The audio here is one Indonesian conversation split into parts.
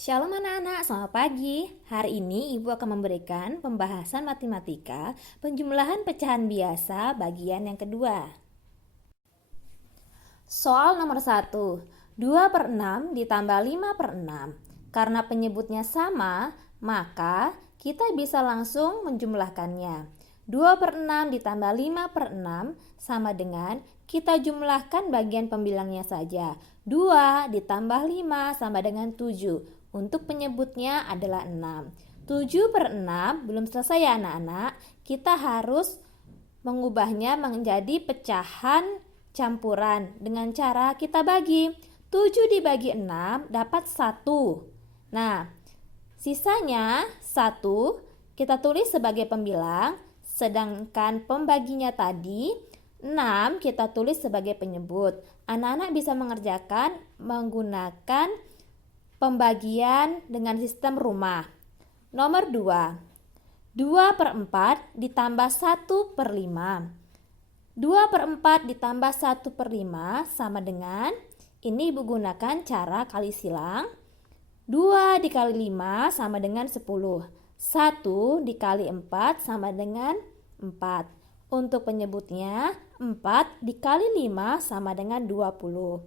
Shalom anak-anak, selamat pagi. Hari ini Ibu akan memberikan pembahasan matematika penjumlahan pecahan biasa bagian yang kedua. Soal nomor 1, 2 per 6 ditambah 5 per 6. Karena penyebutnya sama, maka kita bisa langsung menjumlahkannya. 2 per 6 ditambah 5 per 6 sama dengan kita jumlahkan bagian pembilangnya saja. 2 ditambah 5 sama dengan 7. Untuk penyebutnya adalah 6. 7 per 6 belum selesai ya anak-anak. Kita harus mengubahnya menjadi pecahan campuran dengan cara kita bagi. 7 dibagi 6 dapat 1. Nah, sisanya 1 kita tulis sebagai pembilang, sedangkan pembaginya tadi 6 kita tulis sebagai penyebut. Anak-anak bisa mengerjakan menggunakan pembagian dengan sistem rumah. Nomor 2, 2 per 4 ditambah 1 per 5. 2 per 4 ditambah 1 per 5 sama dengan, ini Ibu gunakan cara kali silang. 2 dikali 5 sama dengan 10. 1 dikali 4 sama dengan 4. Untuk penyebutnya, 4 dikali 5 sama dengan 20.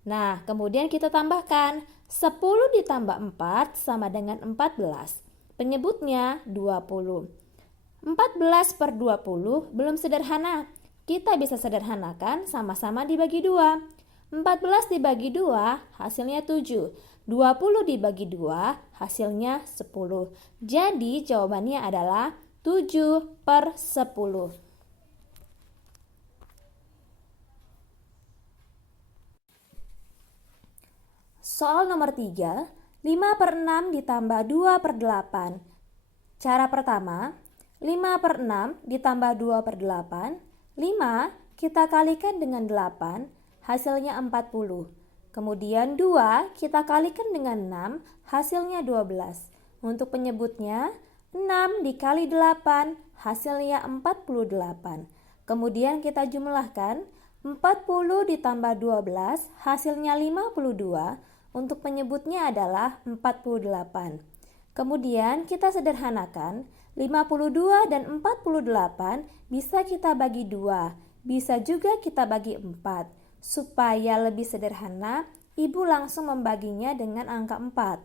Nah, kemudian kita tambahkan 10 ditambah 4 sama dengan 14. Penyebutnya 20. 14 per 20 belum sederhana. Kita bisa sederhanakan sama-sama dibagi 2. 14 dibagi 2 hasilnya 7. 20 dibagi 2 hasilnya 10. Jadi jawabannya adalah 7 per 10. Soal nomor 3, 5 per 6 ditambah 2 per 8. Cara pertama, 5 per 6 ditambah 2 per 8. 5 kita kalikan dengan 8, hasilnya 40. Kemudian 2 kita kalikan dengan 6, hasilnya 12. Untuk penyebutnya, 6 dikali 8, hasilnya 48. Kemudian kita jumlahkan, 40 ditambah 12, hasilnya 52. Untuk penyebutnya adalah 48. Kemudian kita sederhanakan, 52 dan 48 bisa kita bagi 2, bisa juga kita bagi 4. Supaya lebih sederhana, Ibu langsung membaginya dengan angka 4.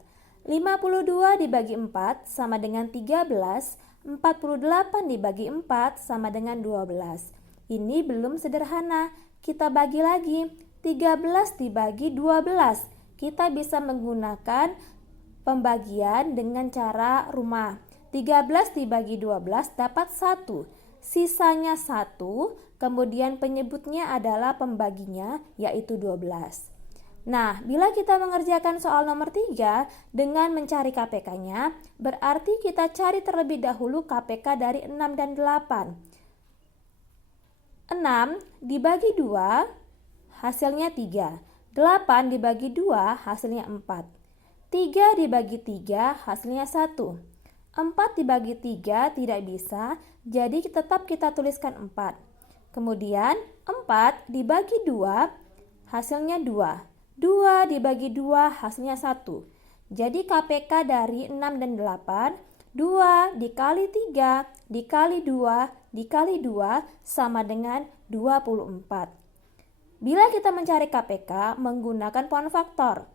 52 dibagi 4 sama dengan 13, 48 dibagi 4 sama dengan 12. Ini belum sederhana, kita bagi lagi, 13 dibagi 12. Kita bisa menggunakan pembagian dengan cara rumah. 13 dibagi 12 dapat 1. Sisanya 1, kemudian penyebutnya adalah pembaginya yaitu 12. Nah, bila kita mengerjakan soal nomor 3 dengan mencari KPK-nya, berarti kita cari terlebih dahulu KPK dari 6 dan 8. 6 dibagi 2 hasilnya 3. 8 dibagi 2 hasilnya 4. 3 dibagi 3 hasilnya 1. 4 dibagi 3 tidak bisa, jadi tetap kita tuliskan 4. Kemudian 4 dibagi 2 hasilnya 2. 2 dibagi 2 hasilnya 1. Jadi KPK dari 6 dan 8, 2 dikali 3 dikali 2 dikali 2 sama dengan 24. Bila kita mencari KPK menggunakan pohon faktor,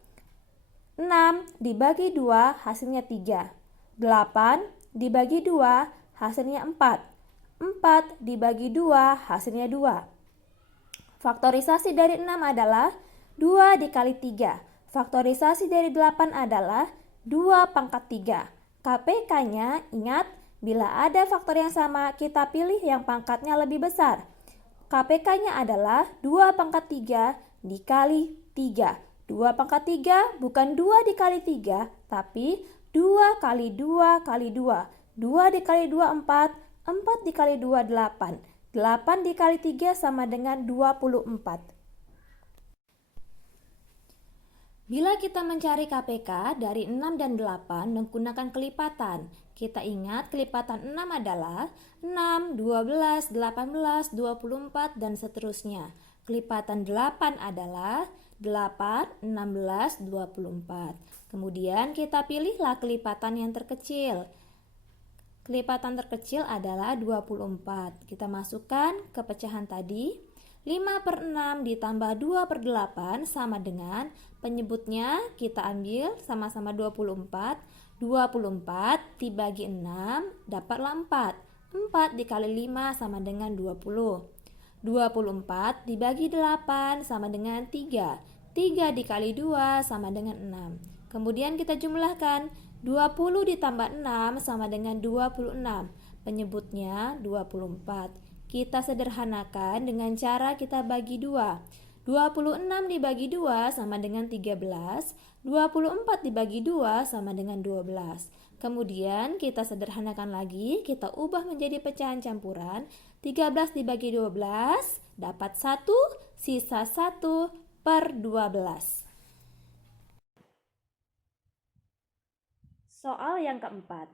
6 dibagi 2 hasilnya 3. 8 dibagi 2 hasilnya 4. 4 dibagi 2 hasilnya 2. Faktorisasi dari 6 adalah 2 dikali 3. Faktorisasi dari 8 adalah 2 pangkat 3. KPK-nya ingat, bila ada faktor yang sama kita pilih yang pangkatnya lebih besar. KPK-nya adalah 2 pangkat 3 dikali 3. 2 pangkat 3 bukan 2 dikali 3, tapi 2 kali 2 kali 2. 2 dikali 2 4, 4 dikali 2 8. 8 dikali 3 sama dengan 24. Bila kita mencari KPK dari 6 dan 8 menggunakan kelipatan, kita ingat kelipatan 6 adalah 6, 12, 18, 24, dan seterusnya. Kelipatan 8 adalah 8, 16, 24. Kemudian kita pilihlah kelipatan yang terkecil. Kelipatan terkecil adalah 24. Kita masukkan ke pecahan tadi. 5/6 ditambah 2/8 sama dengan penyebutnya kita ambil sama-sama 24. 24 dibagi 6 dapatlah 4. 4 dikali 5 sama dengan 20. 24 dibagi 8 sama dengan 3. 3 dikali 2 sama dengan 6. Kemudian kita jumlahkan. 20 ditambah 6 sama dengan 26. Penyebutnya 24. Kita sederhanakan dengan cara kita bagi 2. 26 dibagi 2 sama dengan 13. 24 dibagi 2 sama dengan 12. Kemudian kita sederhanakan lagi, kita ubah menjadi pecahan campuran. 13 dibagi 12 dapat 1, sisa 1/12. Soal yang keempat,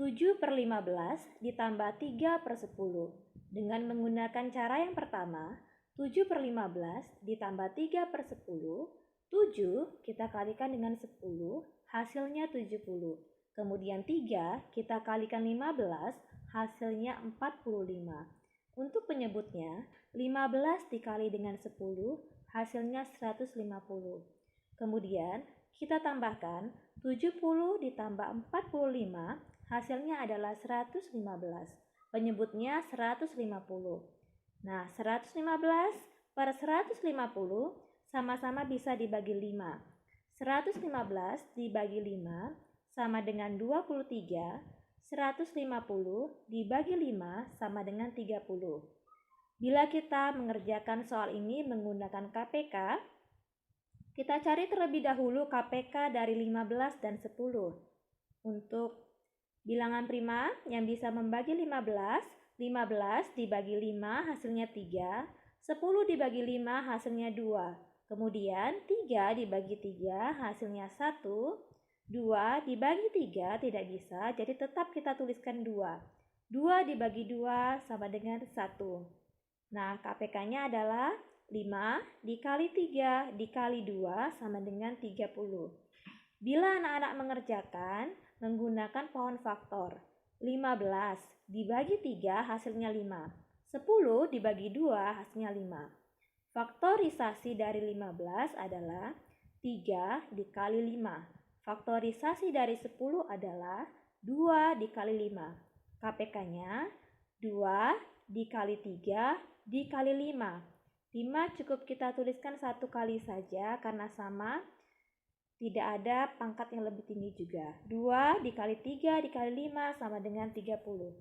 7/15 ditambah 3/10. Dengan menggunakan cara yang pertama, 7/15 ditambah 3/10, 7 kita kalikan dengan 10, hasilnya 70. Kemudian 3 kita kalikan 15, hasilnya 45. Untuk penyebutnya, 15 dikali dengan 10, hasilnya 150. Kemudian kita tambahkan 70 ditambah 45, hasilnya adalah 115. Penyebutnya 150. Nah, 115 per 150 sama-sama bisa dibagi 5. 115 dibagi 5 sama dengan 23. 150 dibagi 5 sama dengan 30. Bila kita mengerjakan soal ini menggunakan KPK, kita cari terlebih dahulu KPK dari 15 dan 10. Untuk bilangan prima yang bisa membagi 15, 15 dibagi 5 hasilnya 3, 10 dibagi 5 hasilnya 2. Kemudian 3 dibagi 3 hasilnya 1, 2 dibagi 3 tidak bisa, jadi tetap kita tuliskan 2. 2 dibagi 2 sama dengan 1. Nah, KPK-nya adalah 5 dikali 3 dikali 2 sama dengan 30. Bila anak-anak mengerjakan menggunakan pohon faktor, 15 dibagi 3 hasilnya 5. 10 dibagi 2 hasilnya 5. Faktorisasi dari 15 adalah 3 dikali 5. Faktorisasi dari 10 adalah 2 dikali 5. KPK-nya 2 dikali 3 dikali 5. 5 cukup kita tuliskan satu kali saja karena sama, tidak ada pangkat yang lebih tinggi juga. 2 dikali 3 dikali 5 sama dengan 30.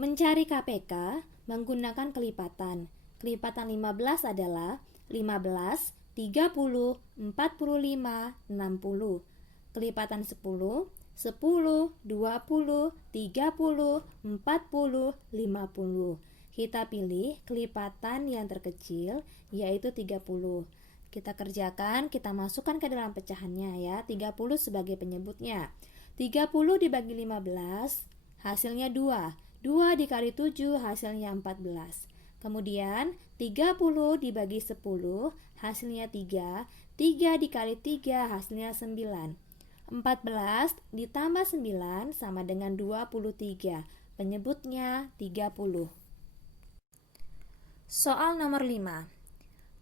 Mencari KPK menggunakan kelipatan. Kelipatan 15 adalah 15, 30, 45, 60. Kelipatan 10, 10, 20, 30, 40, 50. Kita pilih kelipatan yang terkecil, yaitu 30. Kita kerjakan, kita masukkan ke dalam pecahannya ya. 30 sebagai penyebutnya. 30 dibagi 15, hasilnya 2. 2 dikali 7, hasilnya 14. Kemudian 30 dibagi 10, hasilnya 3. 3 dikali 3, hasilnya 9. 14 ditambah 9 sama dengan 23. Penyebutnya 30. Soal nomor 5.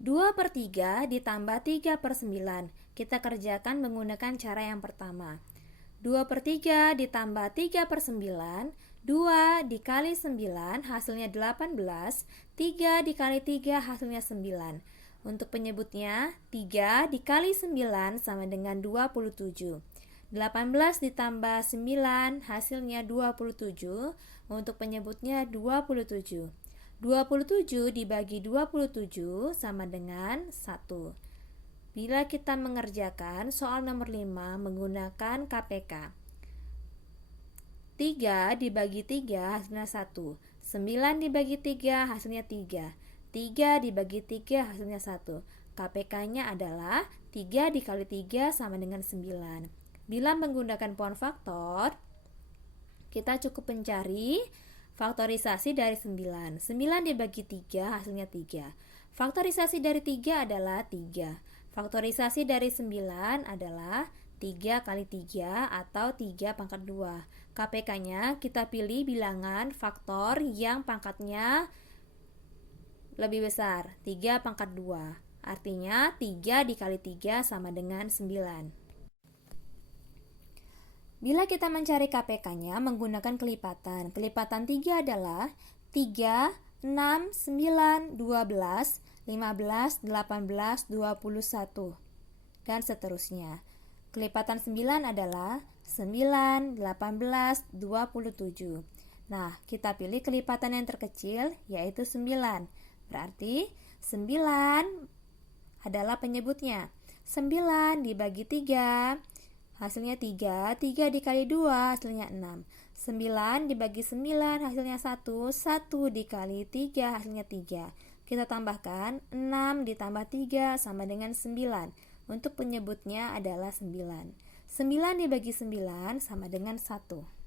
2/3 ditambah 3/9. Kita kerjakan menggunakan cara yang pertama. 2/3 ditambah 3/9. 2 dikali 9 hasilnya 18. 3 dikali 3 hasilnya 9. Untuk penyebutnya, 3 dikali 9 sama dengan 27. 18 ditambah 9 hasilnya 27. Untuk penyebutnya 27. 27 dibagi 27 sama dengan 1. Bila kita mengerjakan soal nomor 5 menggunakan KPK, 3 dibagi 3 hasilnya 1. 9 dibagi 3 hasilnya 3. 3 dibagi 3 hasilnya 1. KPK-nya adalah 3 dikali 3 sama dengan 9. Bila menggunakan pohon faktor, kita cukup mencari faktorisasi dari 9. 9 dibagi 3 hasilnya 3. Faktorisasi dari 3 adalah 3. Faktorisasi dari 9 adalah 3 kali 3 atau 3 pangkat 2. KPK-nya kita pilih bilangan faktor yang pangkatnya lebih besar, 3 pangkat 2. Artinya 3 dikali 3 sama dengan 9. Bila kita mencari KPK-nya menggunakan kelipatan, kelipatan 3 adalah 3, 6, 9, 12, 15, 18, 21, dan seterusnya. Kelipatan 9 adalah 9, 18, 27. Nah, kita pilih kelipatan yang terkecil, yaitu 9. Berarti 9 adalah penyebutnya. 9 dibagi 3, hasilnya 3. 3 dikali 2, hasilnya 6. 9 dibagi 9, hasilnya 1. 1 dikali 3, hasilnya 3. Kita tambahkan 6 ditambah 3 sama dengan 9. Untuk penyebutnya adalah 9. 9 dibagi 9 sama dengan 1.